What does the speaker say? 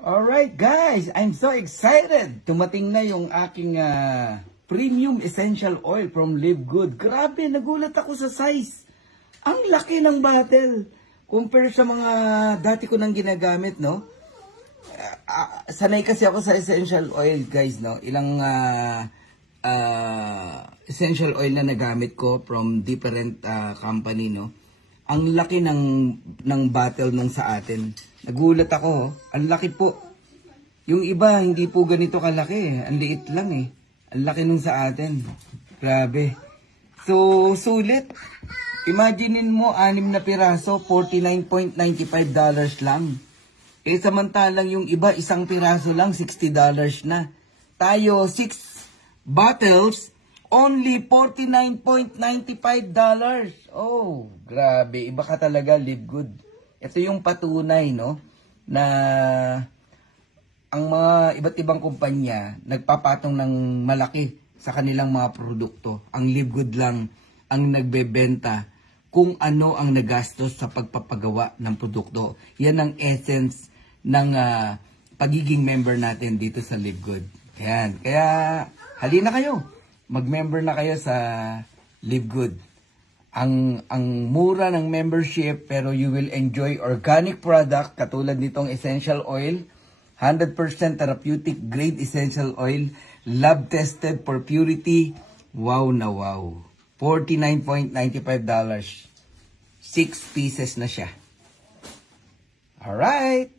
Alright guys, I'm so excited! Tumating na yung aking premium essential oil from Live Good. Grabe, nagulat ako sa size. Ang laki ng bottle. Compare sa mga dati ko nang ginagamit, no? Sanay kasi ako sa essential oil, guys, no? Ilang essential oil na nagamit ko from different company, no? Ang laki ng bottle nung sa atin. Nagulat ako, oh. Ang laki po. Yung iba, hindi po ganito kalaki. Ang liit lang eh. Ang laki nung sa atin. Grabe. So, sulit. Imaginein mo, 6 na piraso, $49.95 lang. Eh, samantalang yung iba, isang piraso lang, $60 na. Tayo, 6 bottles, only $49.95. Oh, grabe. Iba ka talaga, Live Good. Ito yung patunay, no? Na ang mga iba't ibang kumpanya nagpapatong ng malaki sa kanilang mga produkto. Ang Live Good lang ang nagbebenta kung ano ang nagastos sa pagpapagawa ng produkto. Yan ang essence ng pagiging member natin dito sa Live Good. Yan. Kaya, halina kayo. Mag-member na kayo sa Live Good. Ang mura ng membership, pero you will enjoy organic product katulad nitong essential oil, 100% therapeutic grade essential oil, lab tested for purity. Wow na wow. $49.95. 6 pieces na siya. Alright.